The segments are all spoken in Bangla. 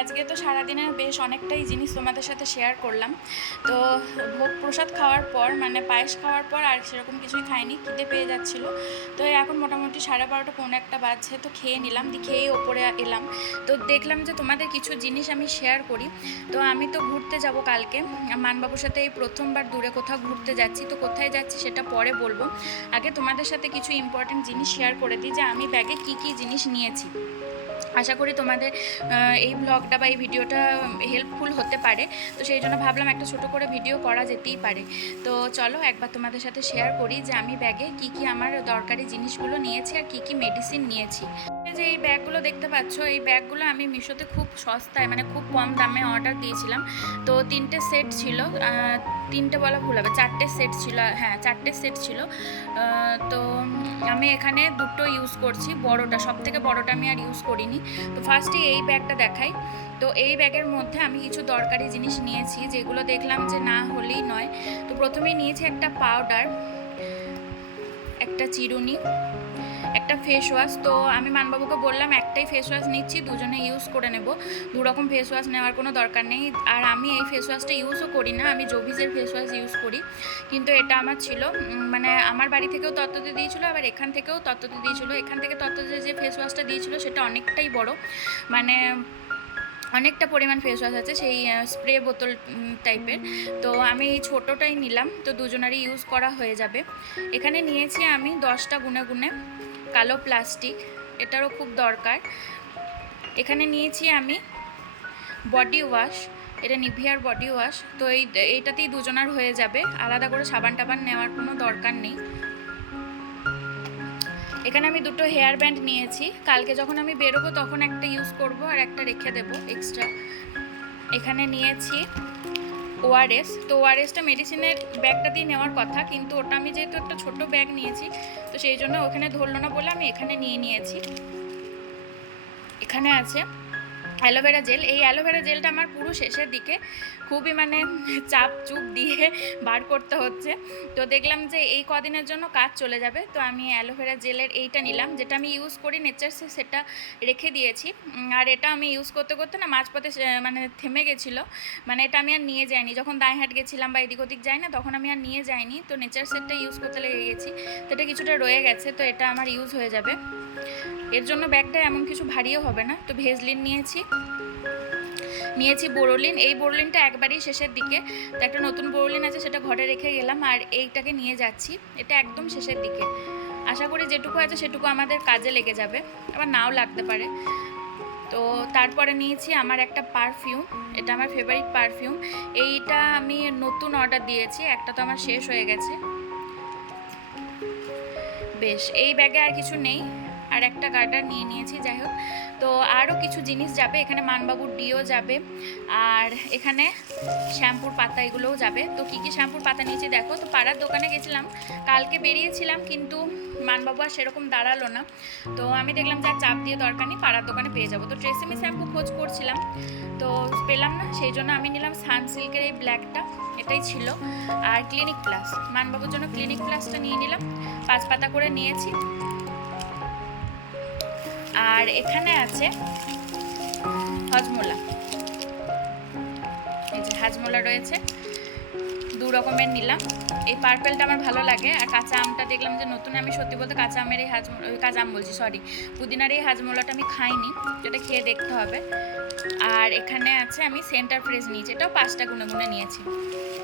আজকে তো সারাদিনের বেশ অনেকটাই জিনিস তোমাদের সাথে শেয়ার করলাম। তো ভোগ প্রসাদ খাওয়ার পর মানে পায়েস খাওয়ার পর আর সেরকম কিছুই খাইনি, খিদে পেয়ে যাচ্ছিল। তো এখন মোটামুটি 12:30 পৌনে একটা বাজছে, তো খেয়ে নিলাম, খেয়েই ওপরে এলাম। তো দেখলাম যে তোমাদের কিছু জিনিস আমি শেয়ার করি। তো আমি তো ঘুরতে যাব কালকে মানবাবুর সাথে, এই প্রথমবার দূরে কোথাও ঘুরতে যাচ্ছি। তো কোথায় যাচ্ছি সেটা পরে বলবো, আগে তোমাদের সাথে কিছু ইম্পর্টেন্ট জিনিস শেয়ার করে দিই যে আমি ব্যাগে কি কি জিনিস নিয়েছি। আশা করি তোমাদের এই ব্লগটা বা এই ভিডিওটা হেল্পফুল হতে পারে। তো সেই জন্য ভাবলাম একটা ছোটো করে ভিডিও করা যেতেই পারে। তো চলো একবার তোমাদের সাথে শেয়ার করি যে আমি ব্যাগে কি কি আমার দরকারি জিনিসগুলো নিয়েছি আর কি কি মেডিসিন নিয়েছি। যে এই ব্যাগগুলো দেখতে পাচ্ছ, এই ব্যাগগুলো আমি মিশোতে খুব সস্তায় মানে খুব কম দামে অর্ডার দিয়েছিলাম। তো 3টে সেট ছিল, 3টে বলা ভুল হবে, 4টে সেট ছিল, হ্যাঁ 4টে সেট ছিল। তো আমি এখানে দুটো ইউজ করছি, বড়টা সব থেকে বড়টা আমি আর ইউজ করিনি। তো ফার্স্টে এই ব্যাগটা দেখাই। তো এই ব্যাগের মধ্যে আমি কিছু দরকারি জিনিস নিয়েছি যেগুলো দেখলাম যে না হলেই নয়। তো প্রথমেই নিয়েছি একটা পাউডার, একটা চিরুনি, একটা ফেস ওয়াশ। তো আমি মানবাবুকে বললাম একটাই ফেস ওয়াশ নিচ্ছি, দুজনে ইউজ করে নেব, দুরকম ফেস ওয়াশ নেওয়ার কোনো দরকার নেই। আর আমি এই ফেস ওয়াশটা ইউজও করি না, আমি জোভিজের ফেস ওয়াশ ইউজ করি। কিন্তু এটা আমার ছিল, মানে আমার বাড়ি থেকেও তত্ত্বতে দিয়েছিলো, আবার এখান থেকেও তত্ত্বতে দিয়েছিলো। এখান থেকে তত্ত্বতে যে ফেস ওয়াশটা দিয়েছিলো সেটা অনেকটাই বড়, মানে অনেকটা পরিমাণ ফেস ওয়াশ আছে, সেই স্প্রে বোতল টাইপের। তো আমি এই ছোটোটাই নিলাম, তো দুজনারই ইউজ করা হয়ে যাবে। এখানে নিয়েছি আমি 10টা গুনে গুনে কালো প্লাস্টিক, এটারও খুব দরকার। এখানে নিয়েছি আমি বডি ওয়াশ, এটা নিভিয়ার বডি ওয়াশ। তো এইটাতেই দুজনার হয়ে যাবে, আলাদা করে সাবান টাবান নেওয়ার কোনো দরকার নেই। এখানে আমি দুটো হেয়ার ব্যান্ড নিয়েছি, কালকে যখন আমি বেরোবো তখন একটা ইউজ করব আর একটা রেখে দেবো এক্সট্রা। এখানে নিয়েছি ওআরএস। তো ওআরএসটা মেডিসিনের ব্যাগটা দিয়ে নেওয়ার কথা, কিন্তু ওটা আমি যেহেতু একটা ছোটো ব্যাগ নিয়েছি তো সেই জন্য ওখানে ধরলো না বলে আমি এখানে নিয়ে নিয়েছি। এখানে আছে অ্যালোভেরা জেল। এই অ্যালোভেরা জেলটা আমার পুরো শেষের দিকে খুবই মানে চাপ চুপ দিয়ে বার করতে হচ্ছে। তো দেখলাম যে এই কদিনের জন্য কাজ চলে যাবে, তো আমি অ্যালোভেরা জেলের এইটা নিলাম, যেটা আমি ইউজ করি নেচার্সে সেটা রেখে দিয়েছি। আর এটা আমি ইউজ করতে করতে না মাঝপথে মানে থেমে গেছিলো, মানে এটা আমি আর নিয়ে যাইনি। যখন দাঁড়হাট গেছিলাম বা এদিক ওদিক যাই না তখন আমি আর নিয়ে যাইনি, তো নেচার্সেরটা ইউজ করতে লেগে গেছি। তো এটা কিছুটা রয়ে গেছে, তো এটা আমার ইউজ হয়ে যাবে। এর জন্য ব্যাগটা এমন কিছু ভারীও হবে না। তো ভেজলিন নিয়েছি বোরোলিন। এই বোরোলিনটা একবারই শেষের দিকে, তো একটা নতুন বোরোলিন আছে সেটা ঘরে রেখে গেলাম, আর এইটাকে নিয়ে যাচ্ছি, এটা একদম শেষের দিকে। আশা করি যেটুকু আছে সেটুকু আমাদের কাজে লেগে যাবে, আবার নাও লাগতে পারে। তো তারপরে নিয়েছি আমার একটা পারফিউম, এটা আমার ফেভারিট পারফিউম। এইটা আমি নতুন অর্ডার দিয়েছি, একটা তো আমার শেষ হয়ে গেছে। বেশ, এই ব্যাগে আর কিছু নেই, আর একটা গার্ডার নিয়ে নিয়েছি। যাই হোক, তো আরও কিছু জিনিস যাবে, এখানে মানবাবুর ডিও যাবে, আর এখানে শ্যাম্পুর পাতা এগুলোও যাবে। তো কী কী শ্যাম্পুর পাতা নিয়েছি দেখো। তো পাড়ার দোকানে গেছিলাম, কালকে বেরিয়েছিলাম কিন্তু মানবাবু আর সেরকম দাঁড়ালো না। তো আমি দেখলাম যে আর চাপ দিয়ে দরকার নেই, পাড়ার দোকানে পেয়ে যাবো। তো ট্রেসেমি শ্যাম্পু খোঁজ করছিলাম, তো পেলাম না, সেই জন্য আমি নিলাম সানসিল্কের এই ব্ল্যাকটা, এটাই ছিল। আর ক্লিনিক প্লাস, মানবাবুর জন্য ক্লিনিক প্লাসটা নিয়ে নিলাম, 5 পাতা করে নিয়েছি। আর এখানে আছে হজমোলা, এই যে হাজমোলা রয়েছে, 2 রকমের নিলাম। এই পার্পেলটা আমার ভালো লাগে, আর কাঁচা আমটা দেখলাম যে নতুন, আমি সত্যি বলতে কাঁচা আমের এই কাঁচা আম বলছি সরি, পুদিনার এই হাজমোলাটা আমি খাইনি, যেটা খেয়ে দেখতে হবে। আর এখানে আছে আমি সেন্টার ফ্রেশ নিয়েছি, এটাও 5টা গুনে গুনে নিয়েছি।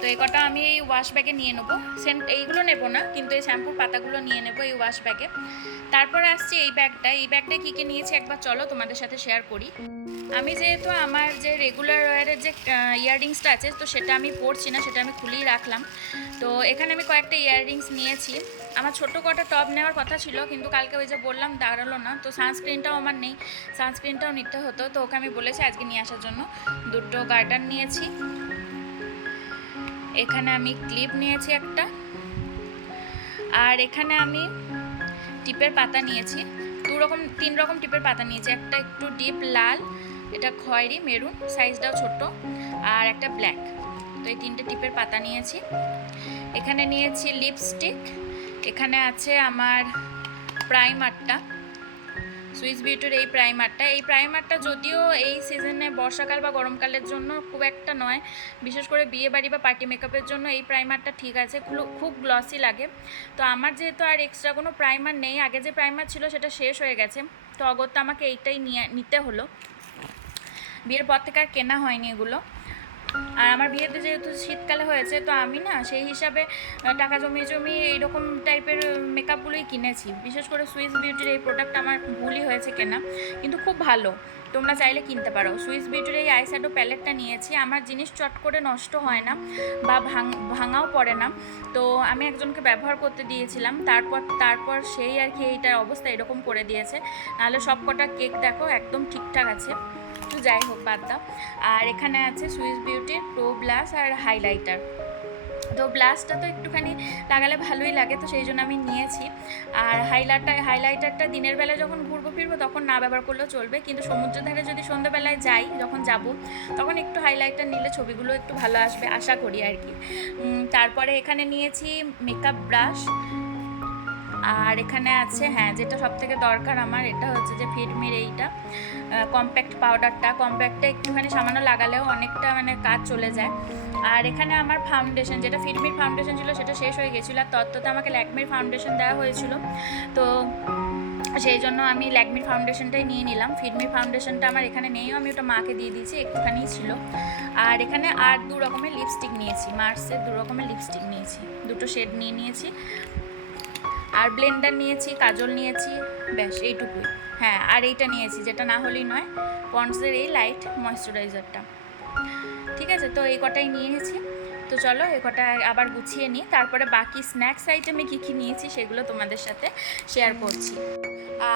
তো এই কটা আমি এই ওয়াশ ব্যাগে নিয়ে নেবো, এইগুলো নেবো না, কিন্তু এই শ্যাম্পুর পাতাগুলো নিয়ে নেবো এই ওয়াশ ব্যাগে। তারপরে আসছি এই ব্যাগটায় কী কী নিয়েছি একবার চলো তোমাদের সাথে শেয়ার করি। আমি যেহেতু আমার যে রেগুলার ওয়ারের যে ইয়াররিংসটা আছে তো সেটা আমি পরছি না, সেটা আমি খুলেই রাখলাম। তো এখানে আমি কয়েকটা ইয়াররিংস নিয়েছি। আমার ছোটো কটা টপ নেওয়ার কথা ছিল, কিন্তু কালকে ওই যে বললাম দাঁড়ালো না, তো সানস্ক্রিনটাও আমার নেই, সানস্ক্রিনটাও নিতে হতো, তো ওকে আমি বলেছি আজকে নিয়ে আসার জন্য। দুটো গার্ডার নিয়েছি। এখানে আমি ক্লিপ নিয়েছি একটা, আর এখানে আমি টিপের পাতা নিয়েছি, 3 রকম টিপের পাতা নিয়েছি। একটা একটু ডিপ লাল, এটা খয়েরি মেরুন, সাইজটাও ছোট, আর একটা ব্ল্যাক। তো এই 3টে টিপের পাতা নিয়েছি। এখানে নিয়েছি লিপস্টিক, এখানে আছে আমার প্রাইমারটা, সুইস বিউটির এই প্রাইমারটা যদিও এই সিজনে বর্ষাকাল বা গরমকালের জন্য খুব একটা নয়, বিশেষ করে বিয়ে বাড়ি বা পার্টি মেকআপের জন্য এই প্রাইমারটা ঠিক আছে, খুব গ্লসি লাগে। তো আমার যেহেতু আর এক্সট্রা কোনো প্রাইমার নেই, আগে যে প্রাইমার ছিল সেটা শেষ হয়ে গেছে, তো অগত্যা আমাকে এইটাই নিতে হলো। বিয়ের পর থেকে আর কেনা হয়নি এগুলো। আর আমার বিয়েতে যেহেতু শীতকালে হয়েছে, তো আমি না সেই হিসাবে টাকা জমিয়ে এইরকম টাইপের মেকআপগুলোই কিনেছি। বিশেষ করে সুইস বিউটির এই প্রোডাক্ট আমার ভুলই হয়েছে কেনা, কিন্তু খুব ভালো, তোমরা চাইলে কিনতে পারো। সুইস বিউটির এই আইশ্যাডো প্যালেটটা নিয়েছি। আমার জিনিস চট করে নষ্ট হয় না বা ভাঙাও পড়ে না, তো আমি একজনকে ব্যবহার করতে দিয়েছিলাম, তারপর সেই আর কি এইটার অবস্থা এরকম করে দিয়েছে। নাহলে সব কটা কেক দেখো একদম ঠিকঠাক আছে। তো যাই হোক, বাদ দাও। আর এখানে আছে সুইস বিউটির প্রো ব্লাশ আর হাইলাইটার। তো ব্লাশটা তো একটুখানি লাগালে ভালোই লাগে, তো সেই জন্য আমি নিয়েছি। আর হাইলাইটারটা দিনের বেলায় যখন ঘুরবো ফিরবো তখন না ব্যবহার করলেও চলবে, কিন্তু সমুদ্রের ধারে যদি সন্ধ্যাবেলায় যাই, যখন যাব তখন একটু হাইলাইটার নিলে ছবিগুলো একটু ভালো আসবে আশা করি আর কি। তারপরে এখানে নিয়েছি মেকআপ ব্রাশ। আর এখানে আছে, হ্যাঁ, যেটা সবথেকে দরকার আমার, এটা হচ্ছে যে ফিটমির এইটা কম্প্যাক্ট পাউডারটা। কম্প্যাক্টটা একটুখানি সামান্য লাগালেও অনেকটা মানে কাজ চলে যায়। আর এখানে আমার ফাউন্ডেশন, যেটা ফিটমির ফাউন্ডেশন ছিল সেটা শেষ হয়ে গেছিলো, আর তত্ত্বতে আমাকে ল্যাকমির ফাউন্ডেশন দেওয়া হয়েছিল, তো সেই জন্য আমি ল্যাকমির ফাউন্ডেশনটাই নিয়ে নিলাম। ফিটমির ফাউন্ডেশনটা আমার এখানে নেইও, আমি ওটা মাকে দিয়ে দিয়েছি, একটুখানিই ছিল। আর এখানে আর 2 রকমের লিপস্টিক নিয়েছি, মার্সের 2 রকমের লিপস্টিক নিয়েছি, 2টো শেড নিয়েছি। আর ব্লেন্ডার নিয়েছি, কাজল নিয়েছি, ব্যাস এইটুকুই। হ্যাঁ, আর এইটা নিয়েছি, যেটা না হলেই নয়, পন্ডসের এই লাইট ময়েশ্চারাইজারটা। ঠিক আছে, তো এই কটাই নিয়েছি। তো চলো এই কটা আবার গুছিয়ে নিই, তারপরে বাকি স্ন্যাক্স আইটেমে কী নিয়েছি সেগুলো তোমাদের সাথে শেয়ার করছি।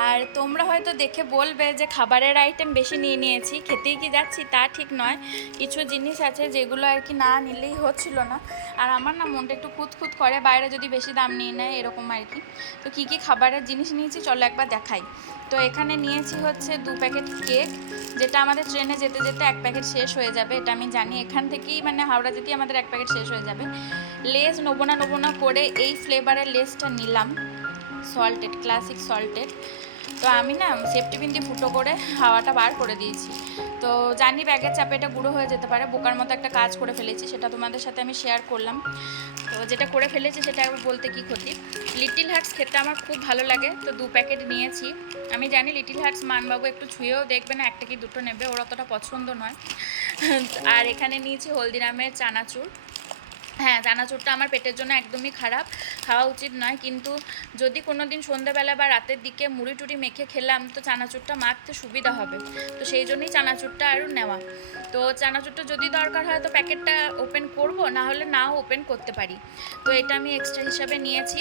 আর তোমরা হয়তো দেখে বলবে যে খাবারের আইটেম বেশি নিয়েছি, খেতেই কি যাচ্ছি তা ঠিক নয়। কিছু জিনিস আছে যেগুলো আর কি না নিলেই হচ্ছিল না, আর আমার না মনটা একটু খুঁত করে বাইরে যদি বেশি দাম নিয়ে নেয় এরকম আর কি। তো কী খাবারের জিনিস নিয়েছি চলো একবার দেখাই। তো এখানে নিয়েছি হচ্ছে 2 প্যাকেট কেক, যেটা আমাদের ট্রেনে যেতে যেতে 1 প্যাকেট শেষ হয়ে যাবে, এটা আমি জানি। এখান থেকেই মানে হাওড়া যেতেই আমাদের 1 প্যাকেট শেষ হয়ে যাবে। লেস নেবো না করে এই ফ্লেভারের লেসটা নিলাম, সল্টেড, ক্লাসিক সল্টেড। তো আমি না সেফটি পিন দিয়ে ফুটো করে হাওয়াটা বার করে দিয়েছি। তো জানি ব্যাগের চাপে এটা গুঁড়ো হয়ে যেতে পারে, বোকার মতো একটা কাজ করে ফেলেছি, সেটা তোমাদের সাথে আমি শেয়ার করলাম। তো যেটা করে ফেলেছি সেটা একবার বলতে কি ক্ষতি। লিটিল হার্টস খেতে আমার খুব ভালো লাগে, তো 2 প্যাকেট নিয়েছি। আমি জানি লিটিল হার্টস মানবাবু একটু ছুঁয়েও দেখবে না, একটা কি দুটো নেবে, ওর অতটা পছন্দ নয়। আর এখানে নিয়েছি হলদিরামের চানাচুর। হ্যাঁ, চানাচুরটা আমার পেটের জন্য একদমই খারাপ, খাওয়া উচিত নয়, কিন্তু যদি কোনো দিন সন্ধ্যাবেলা বা রাতের দিকে মুড়ি টুড়ি মেখে খেলাম তো চানাচুরটা মাখতে সুবিধা হবে, তো সেই জন্যই চানাচুরটা আরও নেওয়া। তো চানাচুরটা যদি দরকার হয় তো প্যাকেটটা ওপেন করব, না হলে নাও ওপেন করতে পারি। তো এটা আমি এক্সট্রা হিসাবে নিয়েছি।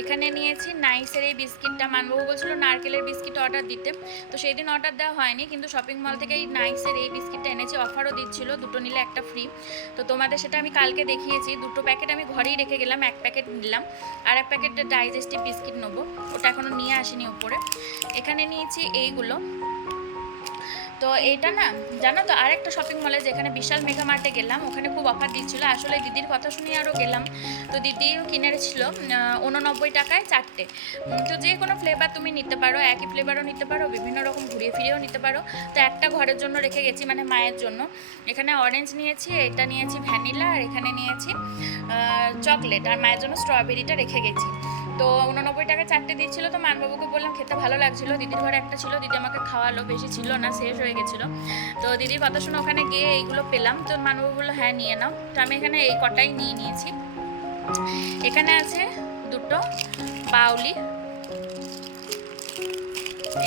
এখানে নিয়েছি নাইসের এই বিস্কিটটা, মানবাবু বলছিল নারকেলের বিস্কিট অর্ডার দিতে, তো সেই দিন অর্ডার দেওয়া হয়নি, কিন্তু শপিং মল থেকে এই নাইসের এই বিস্কিটটা এনেছি, অফারও দিচ্ছিল 2টো নিলে 1টা ফ্রি। তো তোমাদের সেটা আমি কালকে দেখিয়েছি। 2টো প্যাকেট আমি ঘরেই রেখে গেলাম, 1 প্যাকেট নিলাম, আর 1 প্যাকেট ডাইজেস্টিভ বিস্কিট নেবো, ওটা এখনও নিয়ে আসিনি উপরে। এখানে নিয়েছি এইগুলো। তো এইটা না জানো তো, আরেকটা শপিং মলে যেখানে বিশাল মেগা মার্টে গেলাম, ওখানে খুব অফার দিচ্ছিলো, আসলে দিদির কথা শুনে আরও গেলাম। তো দিদিও কিনেছিল 89 টাকায় 4টে। তো যে কোনো ফ্লেভার তুমি নিতে পারো, একই ফ্লেভারও নিতে পারো, বিভিন্ন রকম ঘুরিয়ে ফিরিয়েও নিতে পারো। তো একটা ঘরের জন্য রেখে গেছি, মানে মায়ের জন্য। এখানে অরেঞ্জ নিয়েছি, এটা নিয়েছি ভ্যানিলা, আর এখানে নিয়েছি চকলেট, আর মায়ের জন্য স্ট্রবেরিটা রেখে গেছি। তো 89 টাকায় 4টে দিচ্ছিল, তো মানবাবুকে বললাম, খেতে ভালো লাগছিলো, দিদির ঘরে একটা ছিল, দিদি আমাকে খাওয়ালো, বেশি ছিল না, শেষ হয়ে গেছিলো। তো দিদির কথা শুনে ওখানে গিয়ে এইগুলো পেলাম, তো মানবাবু বললো হ্যাঁ নিয়ে নাও, তো আমি এখানে এই কটাই নিয়েছি। এখানে আছে 2টো বাউলি,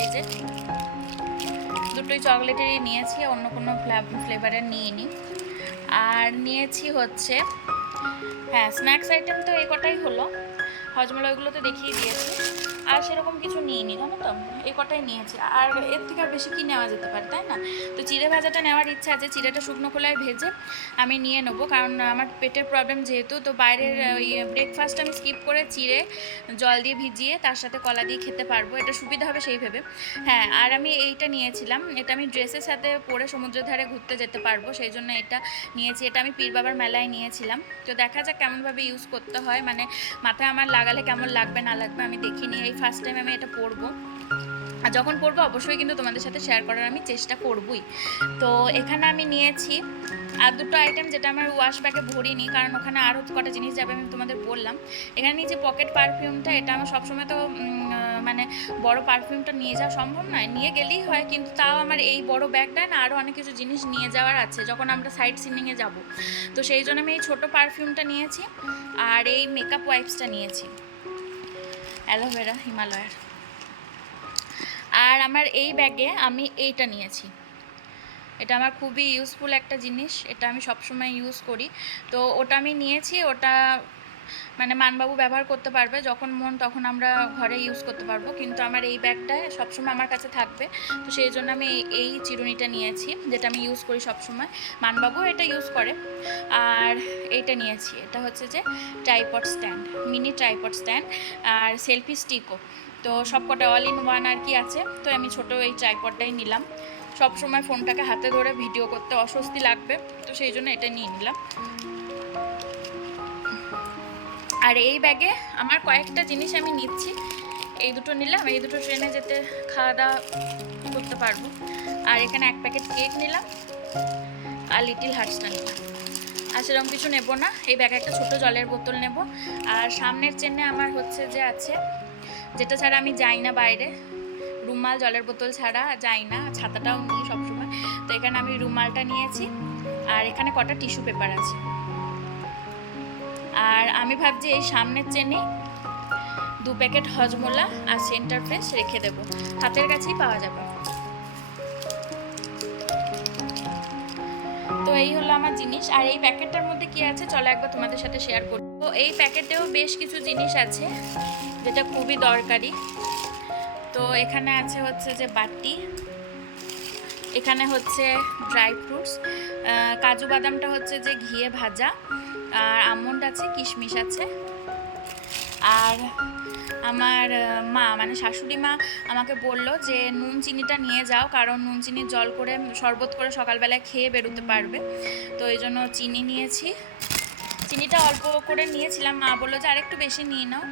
এই যে 2টোই চকলেটেরই নিয়েছি, অন্য কোনো ফ্লেভারের নিইনি। আর নিয়েছি হচ্ছে, হ্যাঁ, স্ন্যাক্স আইটেম তো এই কটাই হলো, হজমলা ওইগুলো তো দেখিয়ে দিয়েছি, আর সেরকম কিছু নিইনি, জানো তো, এই কটাই নিয়েছি। আর এর থেকে আর বেশি কি নেওয়া যেতে পারে, তাই না? তো চিড়ে ভাজাটা নেওয়ার ইচ্ছা আছে, চিড়েটা শুকনো খোলায় ভেজে আমি নিয়ে নেবো, কারণ আমার পেটের প্রবলেম যেহেতু, তো বাইরের ওই ব্রেকফাস্ট আমি স্কিপ করে চিড়ে জল দিয়ে ভিজিয়ে তার সাথে কলা দিয়ে খেতে পারবো, এটা সুবিধা হবে সেই ভেবে। হ্যাঁ, আর আমি এইটা নিয়েছিলাম, এটা আমি ড্রেসের সাথে পরে সমুদ্রের ধারে ঘুরতে যেতে পারবো, সেই জন্য এটা নিয়েছি। এটা আমি পীর বাবার মেলায় নিয়েছিলাম, তো দেখা যাক কেমনভাবে ইউজ করতে হয়, মানে মাথায় আমার লাগালে কেমন লাগবে না লাগবে আমি দেখিনি, এই ফার্স্ট টাইম আমি এটা পরবো। আর যখন পরবো অবশ্যই কিন্তু তোমাদের সাথে শেয়ার করার আমি চেষ্টা করবই। তো এখানে আমি নিয়েছি আর দুটো আইটেম, যেটা আমার ওয়াশ ব্যাগে ভরিনি, কারণ ওখানে আরও কটা জিনিস যাবে আমি তোমাদের বললাম। এখানে নিয়েছি পকেট পারফিউমটা। এটা আমার সবসময় তো মানে বড় পারফিউমটা নিয়ে যাওয়া সম্ভব নয়, নিয়ে গেলেই হয়, কিন্তু তাও আমার এই বড় ব্যাগটায় না আরও অনেক কিছু জিনিস নিয়ে যাওয়ার আছে যখন আমরা সাইট সিনিংয়ে যাব। তো সেই জন্য আমি এই ছোটো পারফিউমটা নিয়েছি আর এই মেকআপ ওয়াইপসটা নিয়েছি অ্যালোভেরা হিমালয়ের। আর আমার এই ব্যাগে আমি এইটা নিয়েছি, এটা আমার খুবই ইউজফুল একটা জিনিস, এটা আমি সবসময় ইউজ করি। তো ওটা আমি নিয়েছি, ওটা মানে মানবাবু ব্যবহার করতে পারবে, যখন মন তখন আমরা ঘরে ইউজ করতে পারবো, কিন্তু আমার এই ব্যাগটায় সবসময় আমার কাছে থাকবে। তো সেই জন্য আমি এই চিরুনিটা নিয়েছি, যেটা আমি ইউজ করি সবসময়, মানবাবু এটা ইউজ করে। আর এইটা নিয়েছি, এটা হচ্ছে যে tripod stand, mini tripod stand, আর সেলফি স্টিকও। তো সব কটা অল ইন ওয়ান আর কি আছে। তো আমি ছোটো এই ট্রাইপডটাই নিলাম, সব সময় ফোনটাকে হাতে ধরে ভিডিও করতে অস্বস্তি লাগবে, তো সেই জন্য এটা নিয়ে নিলাম। আর এই ব্যাগে আমার কয়েকটা জিনিস আমি নিচ্ছি, এই দুটো নিলাম, এই দুটো ট্রেনে যেতে খাওয়া দাওয়া করতে পারবো। আর এখানে এক প্যাকেট কেক নিলাম আর লিটিল হার্টসটা নিলাম। আর সেরকম কিছু নেব না, এই ব্যাগে একটা ছোটো জলের বোতল নেব। আর সামনের চেনে আমার হচ্ছে যে আছে, যেটা ছাড়া আমি যাই না বাইরে, রুমাল, জলের বোতল ছাড়া যাই না, ছাতাটাও নিই সবসময়। তো এখানে আমি রুমালটা নিয়েছি আর এখানে কটা টিস্যু পেপার আছে। আর আমি ভাবছি এই সামনের চেনে 2 প্যাকেট হজমোলা আর সেন্টার ফ্রেশ রেখে দেব, হাতের কাছেই পাওয়া যাবে। তো এই হলো আমার জিনিস। আর এই প্যাকেটটার মধ্যে কি আছে চলো একবার তোমাদের সাথে শেয়ার করি। তো এই প্যাকেটেও বেশ কিছু জিনিস আছে যেটা খুবই দরকারি। তো এখানে আছে হচ্ছে যে বাটি, এখানে হচ্ছে ড্রাই ফ্রুটস, কাজু বাদামটা হচ্ছে যে ঘিয়ে ভাজা, আর আমন্ড আছে, কিশমিশ আছে। আর আমার মা মানে শাশুড়ি মা আমাকে বললো যে নুন চিনিটা নিয়ে যাও, কারণ নুন চিনির জল করে শরবত করে সকালবেলায় খেয়ে বেরোতে পারবে। তো এই জন্য চিনি নিয়েছি, চিনিটা অল্প করে নিয়েছিলাম, মা বললো যে আরেকটু বেশি নিয়ে নাও।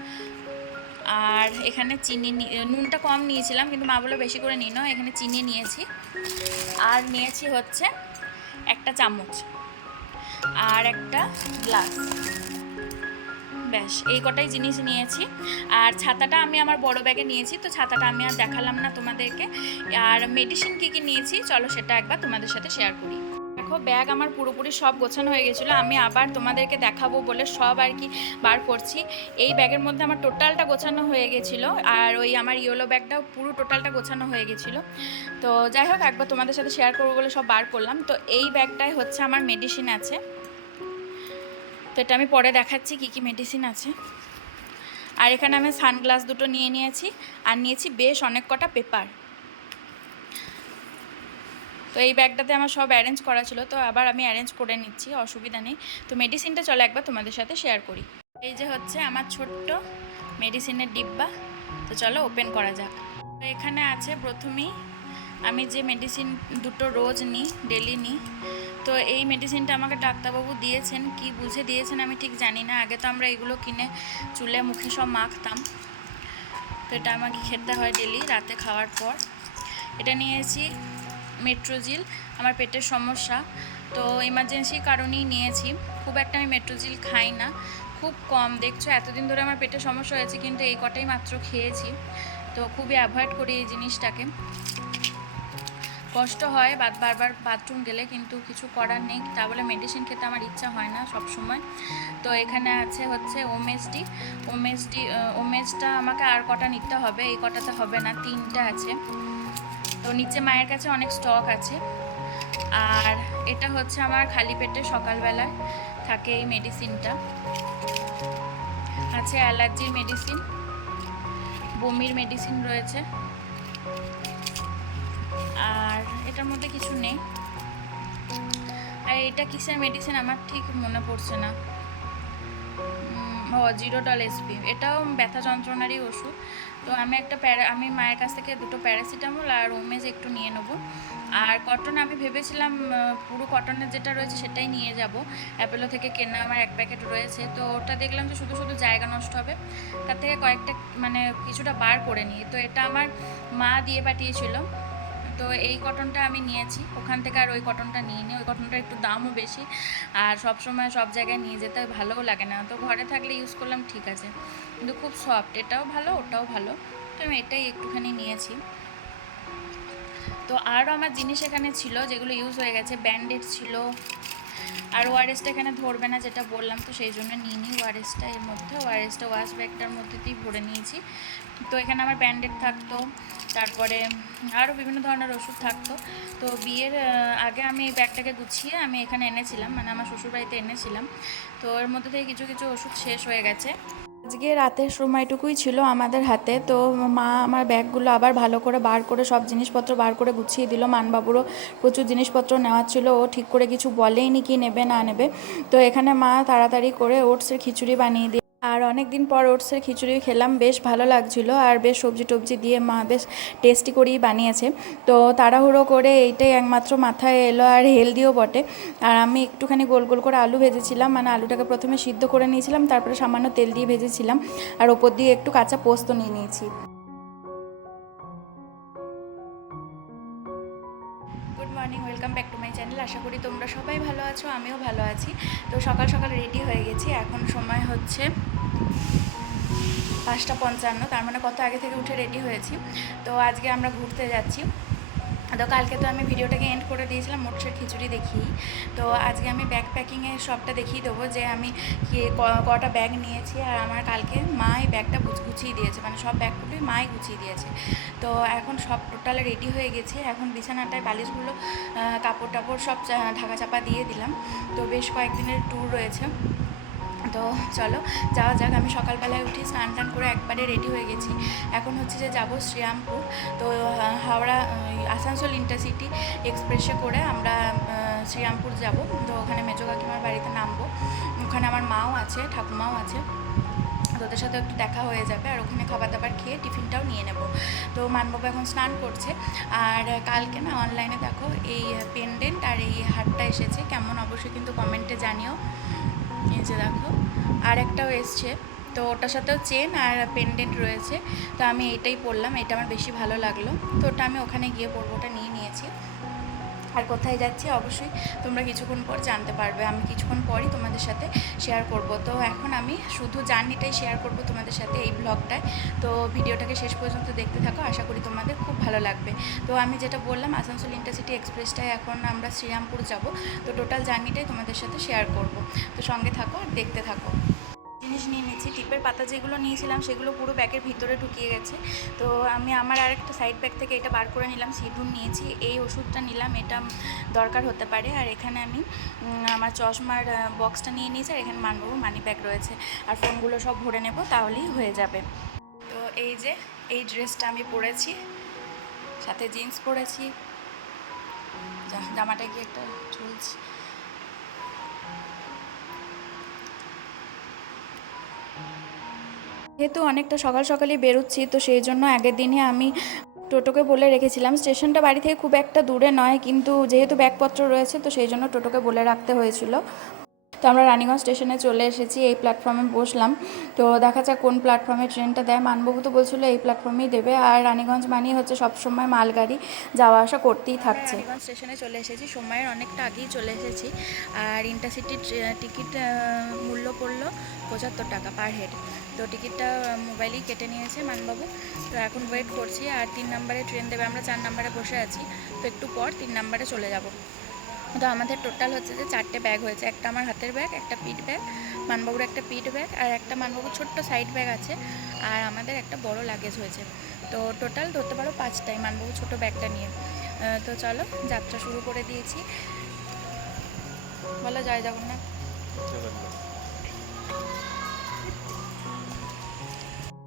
আর এখানে চিনি, নুনটা কম নিয়েছিলাম কিন্তু মা বললো বেশি করে নিয়ে নাও। এখানে চিনি নিয়েছি, আর নিয়েছি হচ্ছে একটা চামচ আর একটা গ্লাস, ব্যাস এই কটাই জিনিস নিয়েছি। আর ছাতাটা আমি আমার বড় ব্যাগে নিয়েছি, তো ছাতাটা আমি আর দেখালাম না তোমাদেরকে। আর মেডিসিন কী কী নিয়েছি চলো সেটা একবার তোমাদের সাথে শেয়ার করি। দেখো ব্যাগ আমার পুরোপুরি সব গোছানো হয়ে গেছিলো, আমি আবার তোমাদেরকে দেখাবো বলে সব আর কি বার করছি। এই ব্যাগের মধ্যে আমার টোটালটা গোছানো হয়ে গেছিলো, আর ওই আমার ইয়েলো ব্যাগটাও পুরো টোটালটা গোছানো হয়ে গেছিলো। তো যাই হোক একবার তোমাদের সাথে শেয়ার করবো বলে সব বার করলাম। তো এই ব্যাগটায় হচ্ছে আমার মেডিসিন আছে, তো এটা আমি পরে দেখাচ্ছি কী কী মেডিসিন আছে। আর এখানে আমি সানগ্লাস দুটো নিয়ে নিয়েছি, আর নিয়েছি বেশ অনেক কটা পেপার। তো এই ব্যাগটাতে আমার সব অ্যারেঞ্জ করা ছিল, তো আবার আমি অ্যারেঞ্জ করে নিচ্ছি, অসুবিধা নেই। তো মেডিসিনটা চলো একবার তোমাদের সাথে শেয়ার করি। এই যে হচ্ছে আমার ছোট্ট মেডিসিনের ডিব্বা, তো চলো ওপেন করা যাক। তো এখানে আছে প্রথমেই আমি যে মেডিসিন দুটো রোজ নিই, ডেলি নিই। তো এই মেডিসিনটা আমাকে ডাক্তারবাবু দিয়েছেন, কি বুঝে দিয়েছেন আমি ঠিক জানি না। আগে তো আমরা এগুলো কিনে চুলে মুখে সব মাখতাম, তো এটা আমাকে খেতে হয় ডেলি রাতে খাওয়ার পর। এটা নিয়েছি মেট্রোজিল, আমার পেটের সমস্যা, তো ইমার্জেন্সির কারণেই নিয়েছি। খুব একটা আমি মেট্রোজিল খাই না, খুব কম। দেখছো এতদিন ধরে আমার পেটের সমস্যা হয়েছে, কিন্তু এই কটাই মাত্র খেয়েছি, তো খুবই অ্যাভয়েড করি এই জিনিসটাকে। কষ্ট হয় বারবার বাথরুম গেলে, কিন্তু কিছু করার নেই, তা বলে মেডিসিন খেতে আমার ইচ্ছা হয় না সব সময়। তো এখানে আছে হচ্ছে ওমেসডি, ওমেসটা আমাকে আর কটা নিতে হবে, এই কটাতে হবে না, 3টা আছে। তো নিচে মায়ের কাছে অনেক স্টক আছে। আর এটা হচ্ছে আমার খালি পেটে সকালবেলায় থাকে এই মেডিসিনটা। আছে অ্যালার্জির মেডিসিন, বমির মেডিসিন রয়েছে। আর এটার মধ্যে কিছু নেই। আর এটা কিসের মেডিসিন আমার ঠিক মনে পড়ছে না। জিরোডল এসপি, এটাও ব্যথা যন্ত্রণারই ওষুধ। তো আমি মায়ের কাছ থেকে দুটো প্যারাসিটামল আর ওমেজ একটু নিয়ে নেবো। আর কটন আমি ভেবেছিলাম পুরো কটনের যেটা রয়েছে সেটাই নিয়ে যাব। অ্যাপেলো থেকে কেনা আমার এক প্যাকেট রয়েছে, তো ওটা দেখলাম যে শুধু শুধু জায়গা নষ্ট হবে, তার থেকে কয়েকটা মানে কিছুটা বার করে নিই। তো এটা আমার মা দিয়ে পাঠিয়েছিল, তো এই কটনটা আমি নিয়েছি ওখান থেকে, আর ওই কটনটা নিইনি। ওই কটনটা একটু দামও বেশি, আর সব সময় সব জায়গায় নিয়ে যেতে ভালোও লাগে না, তো ঘরে থাকলে ইউজ করলাম ঠিক আছে, কিন্তু খুব সফট, এটাও ভালো ওটাও ভালো, তো আমি এটাই একটুখানি নিয়েছি। তো আরও আমার জিনিস এখানে ছিল যেগুলো ইউজ হয়ে গেছে, ব্যান্ডেড ছিল, আর ওআরএসটা এখানে ধরবে না যেটা বললাম, তো সেই জন্য নিয়ে নিই ওআরএসটা। এর মধ্যে ওআরএসটা ওয়াশ ব্যাগটার মধ্যেই ভরে নিয়েছি। তো এখানে আমার ব্যান্ডেড থাকতো, তারপরে আরও বিভিন্ন ধরনের ওষুধ থাকতো। তো বিয়ের আগে আমি এই ব্যাগটাকে গুছিয়ে আমি এখানে এনেছিলাম, মানে আমার শ্বশুরবাড়িতে এনেছিলাম। তো এর মধ্যে থেকে কিছু কিছু ওষুধ শেষ হয়ে গেছে। আজকে রাতের সময়টুকুই ছিল আমাদের হাতে, তো মা আমার ব্যাগগুলো আবার ভালো করে বার করে সব জিনিসপত্র বার করে গুছিয়ে দিল। মানবাবুরও প্রচুর জিনিসপত্র নেওয়ার ছিল, ও ঠিক করে কিছু বলেইনি কি নেবে না নেবে। তো এখানে মা তাড়াতাড়ি করে ওটসের খিচুড়ি বানিয়ে দিয়ে, আর অনেক দিন পর ওটসের খিচুড়ি খেলাম, বেশ ভালো লাগছিলো, আর বেশ সবজি টবজি দিয়ে মা বেশ টেস্টি করেই বানিয়েছে। তো তাড়াহুড়ো করে এইটাই একমাত্র মাথায় এলো, আর হেলদিও বটে। আর আমি একটুখানি গোল গোল করে আলু ভেজেছিলাম, মানে আলুটাকে প্রথমে সিদ্ধ করে নিয়েছিলাম, তারপরে সামান্য তেল দিয়ে ভেজেছিলাম, আর ওপর দিয়ে একটু কাঁচা পোস্ত নিয়ে নিয়েছি। Good morning, welcome back to my channel. আশা করি তোমরা সবাই ভালো আছো, আমিও ভালো আছি। তো সকাল সকাল রেডি হয়ে গেছি, এখন সময় হচ্ছে 5:55, তার মানে কত আগে থেকে উঠে রেডি হয়েছি। তো আজকে আমরা ঘুরতে যাচ্ছি। তো কালকে তো আমি ভিডিওটাকে এন্ড করে দিয়েছিলাম ওটসের খিচুড়ি দেখিয়ে। তো আজকে আমি ব্যাগ প্যাকিংয়ের সবটা দেখিয়ে দেবো যে আমি কটা ব্যাগ নিয়েছি, আর আমার কালকে মা এই ব্যাগটা গুছিয়ে দিয়েছে, মানে সব ব্যাগগুলোই মাই গুছিয়ে দিয়েছে। তো এখন সব টোটাল রেডি হয়ে গেছে, এখন বিছানাটায় বালিশগুলো কাপড় টাপড় সব ঢাকা চাপা দিয়ে দিলাম। তো বেশ কয়েকদিনের ট্যুর রয়েছে, তো চলো যাওয়া যাক। আমি সকালবেলায় উঠি, স্নান টান করে একবারে রেডি হয়ে গেছি। এখন হচ্ছে যে যাব শ্রীরামপুর। তো হাওড়া আসানসোল ইন্টারসিটি এক্সপ্রেসে করে আমরা শ্রীরামপুর যাব। তো ওখানে মেজো কাকিমার বাড়িতে নামবো, ওখানে আমার মাও আছে, ঠাকুমাও আছে, ওদের সাথে একটু দেখা হয়ে যাবে, আর ওখানে খাবার দাবার খেয়ে টিফিনটাও নিয়ে নেব। তো মানবাবু এখন স্নান করছে। আর কালকে না অনলাইনে দেখো এই পেন্ডেন্ট আর এই হারটা এসেছে, কেমন অবশ্যই কিন্তু কমেন্টে জানিও। এই যে দেখো আর একটাও এসছে, তো ওটার সাথেও চেন আর পেন্ডেন্ট রয়েছে। তো আমি এইটাই পরলাম, এটা আমার বেশি ভালো লাগলো, তো ওটা আমি ওখানে গিয়ে পরবো, ওটা নিয়ে নিয়েছি। আর কোথায় যাচ্ছি অবশ্যই তোমরা কিছুক্ষণ পর জানতে পারবে, আমি কিছুক্ষণ পরই তোমাদের সাথে শেয়ার করব। তো এখন আমি শুধু জার্নিটাই শেয়ার করব তোমাদের সাথে এই ব্লগটায়। তো ভিডিওটাকে শেষ পর্যন্ত দেখতে থাকো, আশা করি তোমাদের খুব ভালো লাগবে। তো আমি যেটা বললাম আসানসোল ইন্টারসিটি এক্সপ্রেসটায় এখন আমরা শ্রীরামপুর যাব। তো টোটাল জার্নিটাই তোমাদের সাথে শেয়ার করব, তো সঙ্গে থাকো আর দেখতে থাকো। জিনিস নিয়ে নিচ্ছি, টিপের পাতা যেগুলো নিয়েছিলাম সেগুলো পুরো ব্যাগের ভিতরে ঢুকিয়ে গেছে। তো আমি আমার আরেকটা সাইড ব্যাগ থেকে এটা বার করে নিলাম, সিডুন নিয়েছি, এই ওষুধটা নিলাম, এটা দরকার হতে পারে। আর এখানে আমি আমার চশমার বক্সটা নিয়ে নিয়েছি, আর এখানে মানবাবুর মানি ব্যাগ রয়েছে, আর ফোনগুলো সব ভরে নেব, তাহলেই হয়ে যাবে। তো এই যে এই ড্রেসটা আমি পরেছি, সাথে জিন্স পরেছি, জামাটা কি একটা চলছে। যেহেতু অনেকটা সকাল সকালই বেরোচ্ছি, তো সেই জন্য আগের দিনই আমি টোটোকে বলে রেখেছিলাম। স্টেশনটা বাড়ি থেকে খুব একটা দূরে নয়, কিন্তু যেহেতু ব্যাগপত্র রয়েছে তো সেই জন্য টোটোকে বলে রাখতে হয়েছিল। তো আমরা রানীগঞ্জ স্টেশনে চলে এসেছি, এই প্ল্যাটফর্মে বসলাম। তো দেখা যাক কোন প্ল্যাটফর্মে ট্রেনটা দেয়। মানবাবু তো বলছিল এই প্ল্যাটফর্মেই দেবে, আর রানীগঞ্জ মানেই হচ্ছে সবসময় মালগাড়ি যাওয়া আসা করতেই থাকছে। রানীগঞ্জ স্টেশনে চলে এসেছি, সময়ের অনেকটা আগেই চলে এসেছি। আর ইন্টারসিটির টিকিট মূল্য পড়লো 75 টাকা পার হেড। তো টিকিটটা মোবাইলেই কেটে নিয়েছে মানবাবু। তো এখন ওয়েট করছি, আর 3 নম্বরে ট্রেন দেবে, আমরা 4 নম্বরে বসে আছি। তো একটু পর 3 নম্বরে চলে যাব। তো আমাদের টোটাল হচ্ছে যে 4টে ব্যাগ হয়েছে, একটা আমার হাতের ব্যাগ, একটা পিঠ ব্যাগ, মানবাবুর একটা পিঠ ব্যাগ, আর একটা মানবাবুর ছোট্ট সাইড ব্যাগ আছে, আর আমাদের একটা বড় লাগেজ হয়েছে। তো টোটাল ধরতে পারো 5টাই, মানবাবু ছোটো ব্যাগটা নিয়ে। তো চলো যাত্রা শুরু করে দিয়েছি, বলো জয় জগন্নাথ।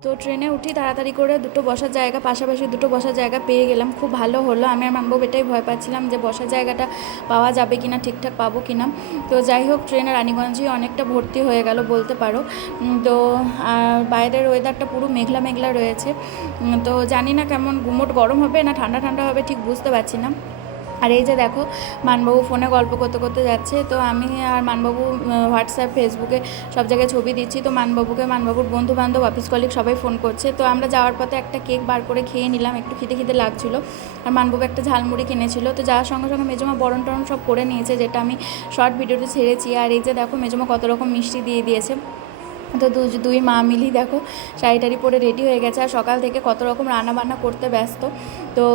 তো ট্রেনে উঠি তাড়াতাড়ি করে, দুটো বসার জায়গা পাশাপাশি দুটো বসার জায়গা পেয়ে গেলাম, খুব ভালো হলো। আমি আর মানবো এটাই ভয় পাচ্ছিলাম যে বসার জায়গাটা পাওয়া যাবে কিনা, ঠিকঠাক পাবো কিনা। তো যাই হোক, ট্রেনে রানীগঞ্জে অনেকটা ভর্তি হয়ে গেল বলতে পারো। তো বাইরের ওয়েদারটা পুরো মেঘলা মেঘলা রয়েছে। তো জানি না কেমন গুমোট গরম হবে না ঠান্ডা ঠান্ডা হবে, ঠিক বুঝতে পারছি না। আর এই যে দেখো, মানবাবু ফোনে গল্প করতে করতে যাচ্ছে। তো আমি আর মানবাবু হোয়াটসঅ্যাপ ফেসবুকে সব জায়গায় ছবি দিচ্ছি। তো মানবাবুকে মানবাবুর বন্ধু বান্ধব অফিস কলিগ সবাই ফোন করছে। তো আমরা যাওয়ার পথে একটা কেক বার করে খেয়ে নিলাম, একটু খিদে খিদে লাগছিলো। আর মানবাবু একটা ঝালমুড়ি কিনেছিল। তো যাওয়ার সঙ্গে সঙ্গে মেজমা বরণ টরণ সব করে নিয়েছে, যেটা আমি শর্ট ভিডিওতে ছেড়েছি। আর এই যে দেখো, মেজমা কত রকম মিষ্টি দিয়ে দিয়েছে। তো দুই মা মিলি দেখো শাড়ি টাড়ি পরে রেডি হয়ে গেছে, আর সকাল থেকে কত রকম রান্নাবান্না করতে ব্যস্ত। তো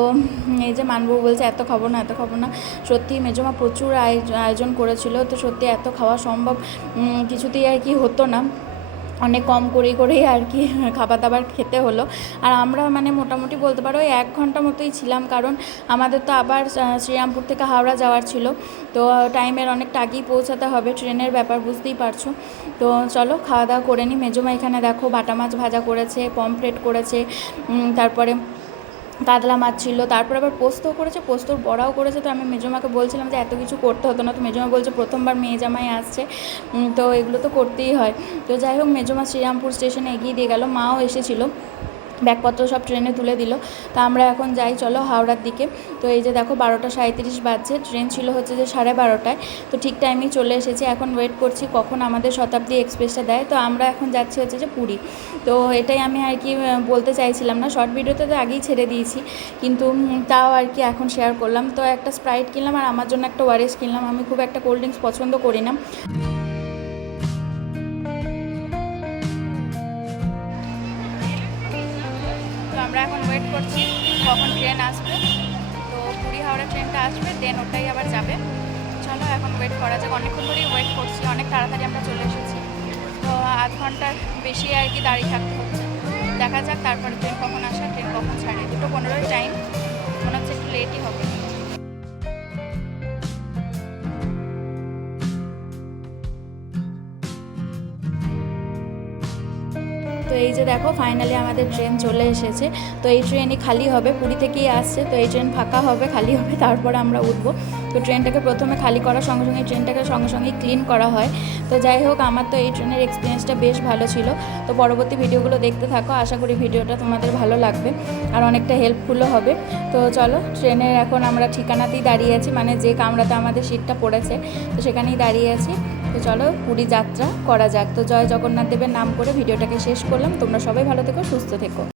এই যে মানবাবু বলছে এত খাবো না এত খাবো না। সত্যি মেজমা প্রচুর আয়োজন করেছিল। তো সত্যি এত খাওয়া সম্ভব কিছুতেই আর কি হতো না, অনেক কম করেই আর কি খাবার দাবার খেতে হলো। আর আমরা মানে মোটামুটি বলতে পারো 1 ঘন্টা মতোই ছিলাম, কারণ আমাদের তো আবার শ্রীরামপুর থেকে হাওড়া যাওয়ার ছিল। তো টাইমের অনেকটা আগেই পৌঁছাতে হবে, ট্রেনের ব্যাপার বুঝতেই পারছো। তো চলো খাওয়া দাওয়া করে নিই। মেজমা এখানে দেখো বাটা মাছ ভাজা করেছে, পমফ্রেট করেছে, তারপরে কাতলা মাছ ছিল, তারপর আবার পোস্তও করেছে, পোস্তর বড়াও করেছে। তো আমি মেজমাকে বলছিলাম যে এত কিছু করতে হতো না। তো মেজমা বলছে প্রথমবার মেয়ে জামাই আসছে, তো এগুলো তো করতেই হয়। তো যাই হোক, মেজমা শ্রীরামপুর স্টেশনে এগিয়ে দিয়ে গেল, মাও এসেছিলো, ব্যাগপত্র সব ট্রেনে তুলে দিল। তো আমরা এখন যাই চলো হাওড়ার দিকে। তো এই যে দেখো 12:37 বাজছে, ট্রেন ছিল হচ্ছে যে 12:30টায়। তো ঠিক টাইমেই চলে এসেছি। এখন ওয়েট করছি কখন আমাদের শতাব্দী এক্সপ্রেসটা দেয়। তো আমরা এখন যাচ্ছি হচ্ছে যে পুরী। তো এটাই আমি আর কি বলতে চাইছিলাম না, শর্ট ভিডিওতে তো আগেই ছেড়ে দিয়েছি, কিন্তু তাও আর কি এখন শেয়ার করলাম। তো একটা স্প্রাইট কিনলাম আর আমার জন্য একটা ওয়ারেস কিনলাম। আমি খুব একটা কোল্ড ড্রিঙ্কস পছন্দ করি না। আমরা এখন ওয়েট করছি কখন ট্রেন আসবে। তো পুরী হাওড়া ট্রেনটা আসবে, দেন ওটাই আবার যাবে। চলো এখন ওয়েট করা যাক, অনেকক্ষণ ধরেই ওয়েট করছি, অনেক তাড়াতাড়ি আমরা চলে এসেছি। তো আধ ঘন্টার বেশি আর কি দাঁড়িয়ে থাকতে হচ্ছে। দেখা যাক তারপরে ট্রেন কখন আসে, ট্রেন কখন ছাড়ে। 2:15 টাইম, মনে হচ্ছে একটু লেটই হবে। তো এই যে দেখো ফাইনালি আমাদের ট্রেন চলে এসেছে। তো এই ট্রেনই খালি হবে, পুরী থেকেই আসছে। তো এই ট্রেন ফাঁকা হবে, খালি হবে, তারপরে আমরা উঠবো। তো ট্রেনটাকে প্রথমে খালি করার সঙ্গে সঙ্গে ট্রেনটাকে সঙ্গে সঙ্গেই ক্লিন করা হয়। তো যাই হোক, আমার তো এই ট্রেনের এক্সপিরিয়েন্সটা বেশ ভালো ছিল। তো পরবর্তী ভিডিওগুলো দেখতে থাকো, আশা করি ভিডিওটা তোমাদের ভালো লাগবে আর অনেকটা হেল্পফুলও হবে। তো চলো, ট্রেনের এখন আমরা ঠিকানাতেই দাঁড়িয়ে আছি, মানে যে কামরাতে আমাদের সিটটা পড়েছে তো সেখানেই দাঁড়িয়ে আছি। তো চলো পুরী যাত্রা করা যাক। তো জয় জগন্নাথ দেবের নাম করে ভিডিওটাকে শেষ করলাম। তোমরা সবাই ভালো থেকো, সুস্থ থেকো।